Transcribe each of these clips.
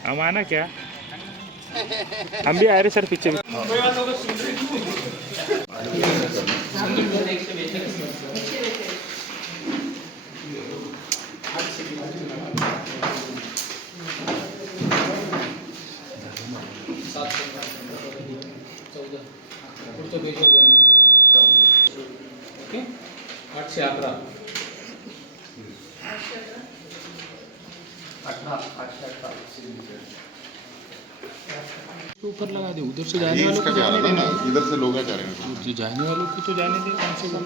हम आना क्या, हम भी आ रहे सर पीछे। ओके 811 ऊपर लगा दे, उधर से जाने वालों को जाने दे ना, इधर से लोग जा रहे हैं, जो जाने वालों को तो जाने दे कम से कम।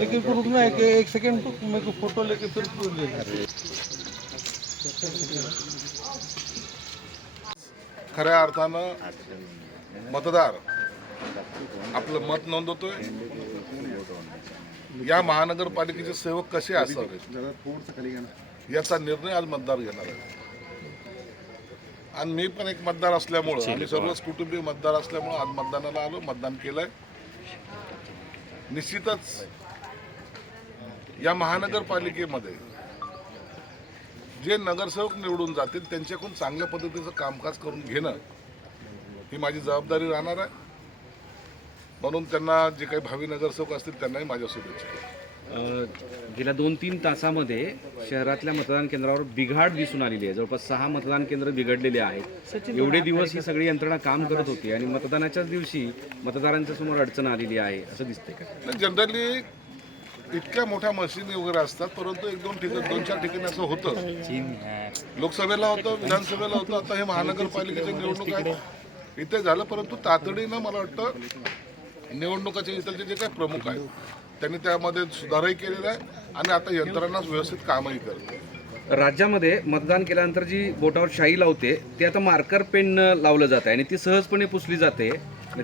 एक रुकना है कि एक सेकंड तो मेरे को फोटो लेके फिर खऱ्या अर्थानं मतदार आपलं मत नोंदवतोय। या महानगरपालिकेचे सेवक कसे असावेत याचा निर्णय आज मतदार घेणार आहे। आणि मी पण एक मतदार असल्यामुळं आणि सर्वच कुटुंबीय मतदार असल्यामुळं आज मतदानाला आलो, मतदान केलंय। निश्चितच या महानगरपालिकेमध्ये जे नगरसेवक निवडून जातील त्यांच्याकडून चांगल्या पद्धतीचं कामकाज करून घेणं ही माझी जबाबदारी राहणार आहे। म्हणून त्यांना जे काही भावी नगरसेवक असतील त्यांनाही माझ्या शुभेच्छा। गेल्या 2-3 तासामध्ये शहरातल्या मतदान केंद्रावर बिघाड दिसून आलेली आहे। जवळपास 6 मतदान केंद्र बिघडलेले आहेत। एवढे दिवस ही सगळी यंत्रणा काम करत होती आणि मतदानाच्याच दिवशी मतदारांच्या समोर अडचण आलेली आहे असं दिसतंय का? जनरली इतक्या मोठ्या मशीनी वगैरे असतात, परंतु 1-2 ठिकाणी 2-4 ठिकाणी असं होतं। लोकसभेला होतं, विधानसभेला होतं, आता हे महानगरपालिकेची निवडणूक आहे इथे झालं। परंतु तातडीनं मला वाटतं निवडणुकाचे इथलचे जे काही प्रमुख आहेत त्यांनी त्यामध्ये सुधारही केलेला आहे आणि आता यंत्रणा व्यवस्थित कामही करते। राज्यामध्ये मतदान केल्यानंतर जी बोटावर शाई लावते ते आता मार्कर पेन लावलं जात आहे आणि ती सहजपणे पुसली जाते।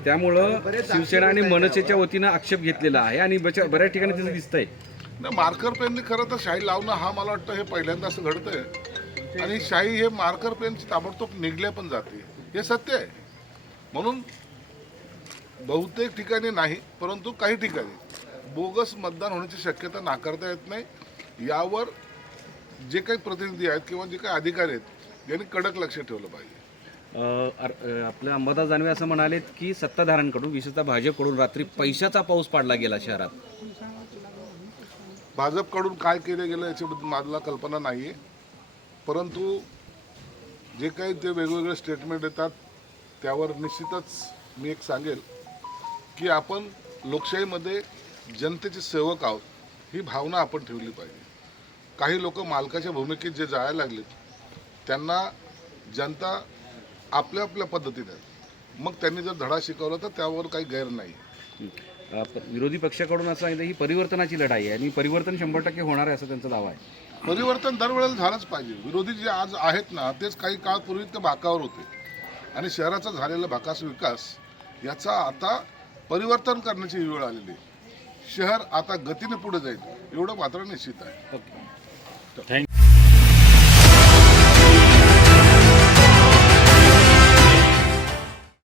त्यामुळं शिवसेना आणि मनसेच्या वतीनं आक्षेप घेतलेला आहे आणि बऱ्याच ठिकाणी तिथं दिसतंय मार्कर पेनने खरं तर शाई लावणं हा मला वाटतं हे पहिल्यांदा असं घडतंय आणि शाई हे मार्कर पेनची ताबडतोब निघल्या पण जाते, हे सत्य आहे। म्हणून बहुतेक ठिकाणी नाही, परंतु काही ठिकाणी बोगस मतदान होण्याची शक्यता नाकारता येत नाही। यावर जे काही प्रतिनिधी आहेत किंवा जे काही अधिकारी आहेत यांनी कडक लक्ष ठेवलं पाहिजे। आपल्या अंबादास दानवे असं म्हणालेत की सत्ताधाऱ्यांकडून विशेषतः भाजपकडून रात्री पैशाचा पाऊस पाडला गेला शहरात। भाजपकडून काय केले गेलं याच्याबद्दल मला कल्पना नाही आहे, परंतु जे काही ते वेगवेगळे स्टेटमेंट देतात त्यावर निश्चितच मी एक सांगेल की आपण लोकशाहीमध्ये जनतेचे सेवक आहोत ही भावना आपण ठेवली पाहिजे। काही लोक मालकाच्या भूमिकेत जे जायला लागलेत त्यांना जनता आपल्या आपल्या पद्धतीने, मग त्यांनी जर धडा शिकवला तर त्यावर काही गैर नाही। विरोधी पक्षाकडून असं सांगितलं ही परिवर्तनाची लढाई आहे आणि परिवर्तन 100% होणार आहे असं त्यांचा दावा आहे। परिवर्तन दरवेळेला झालंच पाहिजे। विरोधी जे आज आहेत ना तेच काही काळपूर्वी ते भाकावर होते आणि शहराचा झालेला भकास विकास याचा आता परिवर्तन करण्याची वेळ आलेली आहे। शहर आता गतीने पुढे जाईल एवढं मात्र निश्चित आहे। थँक्यू।